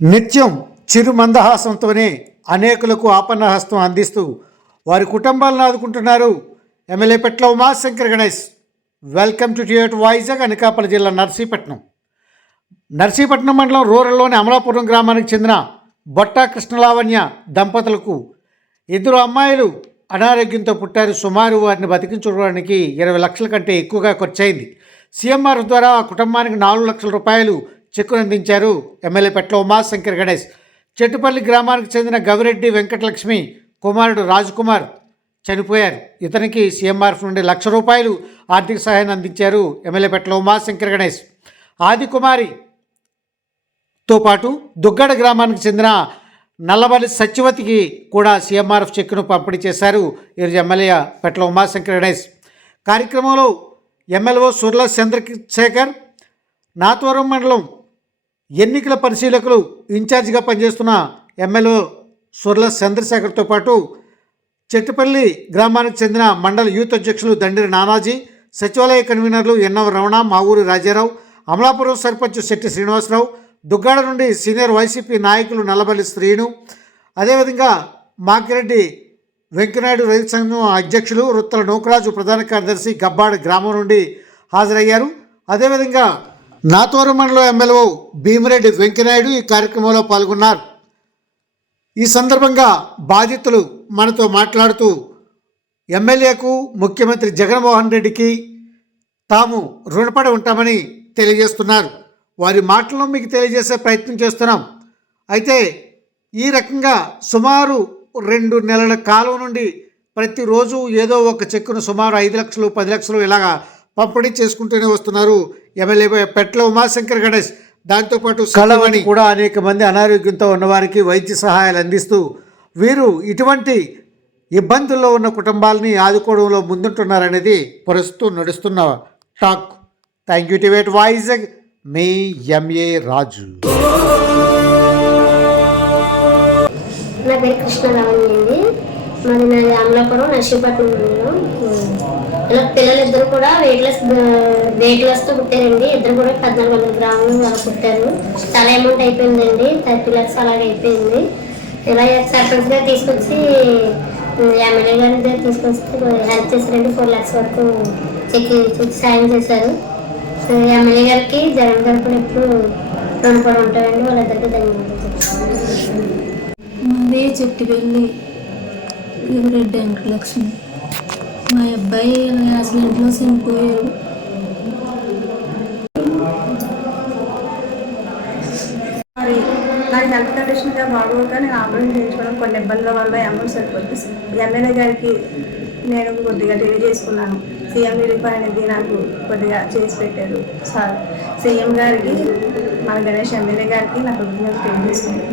నిత్యం చిరు మందహాసంతోనే అనేకులకు ఆపన్నహస్తం అందిస్తూ వారి కుటుంబాలను ఆదుకుంటున్నారు. MLA Petla Umashankar Ganesh welcome to టియట్ Vizag Anakapalli జిల్లా నర్సీపట్నం. నర్సీపట్నం మండలం రూరల్లోని అమలాపురం గ్రామానికి చెందిన బొట్టా కృష్ణలావణ్య దంపతులకు ఇద్దరు అమ్మాయిలు అనారోగ్యంతో పుట్టారు. సుమారు వారిని బతికించుకోవడానికి ఇరవై లక్షల కంటే ఎక్కువగా ఖర్చయింది. సీఎంఆర్ ద్వారా ఆ కుటుంబానికి నాలుగు లక్షల రూపాయలు చెక్కును అందించారు ఎమ్మెల్యే పెట్ల ఉమాశంకర్ గణేష్. చెట్టుపల్లి గ్రామానికి చెందిన గవిరెడ్డి వెంకటలక్ష్మి కుమారుడు రాజ్కుమార్ చనిపోయారు. ఇతనికి సీఎంఆర్ఎఫ్ నుండి లక్ష రూపాయలు ఆర్థిక సహాయాన్ని అందించారు ఎమ్మెల్యే పెట్ల ఉమాశంకర్ గణేష్. ఆదికుమారితో పాటు దుగ్గడ గ్రామానికి చెందిన నల్లబల్లి సత్యవతికి కూడా సీఎంఆర్ఎఫ్ చెక్కును పంపిణీ చేశారు ఈరోజు ఎమ్మెల్యే పెట్ల ఉమాశంకర్ గణేష్. కార్యక్రమంలో ఎమ్మెల్యే సుర్ల చంద్రశేఖర్ నాతవరం మండలం ఎన్నికల పరిశీలకులు ఇన్ఛార్జిగా పనిచేస్తున్న ఎమ్మెల్యే సుర్ల చంద్రశేఖర్తో పాటు చెట్టుపల్లి గ్రామానికి చెందిన మండల యూత్ అధ్యక్షులు దండిరి నానాజీ సచివాలయ కన్వీనర్లు ఎన్నవ రమణ మావూరి రాజారావు అమలాపురం సర్పంచ్ శెట్టి శ్రీనివాసరావు దుగ్గాడ నుండి సీనియర్ వైసీపీ నాయకులు నల్లబల్లి శ్రీను అదేవిధంగా మాకిరెడ్డి వెంకనాయుడు రైతు సంఘం అధ్యక్షులు రుత్తల నూకరాజు ప్రధాన కార్యదర్శి గబ్బాడ గ్రామం నుండి హాజరయ్యారు. అదేవిధంగా నాతోరు మండలం ఎమ్మెల్యే భీమిరెడ్డి వెంకనాయుడు ఈ కార్యక్రమంలో పాల్గొన్నారు. ఈ సందర్భంగా బాధితులు మనతో మాట్లాడుతూ ఎమ్మెల్యేకు ముఖ్యమంత్రి జగన్మోహన్ రెడ్డికి తాము రుణపడి ఉంటామని తెలియజేస్తున్నారు. వారి మాటలను మీకు తెలియజేసే ప్రయత్నం చేస్తున్నాం. అయితే ఈ రకంగా సుమారు రెండు నెలల కాలం నుండి ప్రతిరోజు ఏదో ఒక చెక్కును సుమారు ఐదు లక్షలు పది లక్షలు ఇలాగా పంపిణీ చేసుకుంటూనే వస్తున్నారు. ఎమ్మెల్యే పెట్ల ఉమాశంకర్ గణేష్ దాంతోపాటు కళవని కూడా అనేక మంది అనారోగ్యంతో ఉన్నవారికి వైద్య సహాయాలు అందిస్తూ వీరు ఇటువంటి ఇబ్బందుల్లో ఉన్న కుటుంబాలని ఆదుకోవడంలో ముందుంటున్నారనేది ప్రస్తుతం నడుస్తున్న టాక్. థ్యాంక్ యూ టివేట్ వైజాగ్ మీ ఎంఏ రాజు. నా పేరు కృష్ణరావణి అండి. మాది నాది అమలాపురం నర్సీపట్నం పిల్లలు ఇద్దరు కూడా వెయిట్ లెస్ వెయిట్లెస్ వెయిట్లెస్తో పుట్టారండి. ఇద్దరు కూడా పద్నాలుగు వందల గ్రాములు అలా పుట్టారు. చాలా అమౌంట్ అయిపోయిందండి. థర్టీ ల్యాక్స్ అలాగే అయిపోయింది. ఇలా సర్పంచ్ గారు తీసుకొచ్చి ఎమ్మెల్యే గారి దగ్గర తీసుకొచ్చి హెల్ప్ చేశారండి. ఫోర్ ల్యాక్స్ వరకు చెక్ సాయం చేశారు. ఎమ్మెల్యే గారికి జగన్ గారు కూడా ఎప్పుడు రుణపడి ఉంటారండి. వాళ్ళిద్దరికి ధన్యవాదాలు. మాది వెళ్ళి రెడ్డి వెంకటలక్ష్మి? మా అబ్బాయి యాక్సిడెంట్లో చనిపోయారు మరి నాకు హెల్త్ కండిషన్గా బాగోక నేను ఆపరేషన్ చేయించుకోవడం కొన్ని ఇబ్బందుల వల్ల అమౌంట్ సరిపోతుంది ఎమ్మెల్యే గారికి నేను కొద్దిగా తెలియజేసుకున్నాను సీఎం రిలీఫ్ అనేది నాకు కొద్దిగా చేసి పెట్టారు. సార్ సీఎం గారికి మన గణేష్ ఎమ్మెల్యే గారికి నాకు తెలియజేసుకున్నాను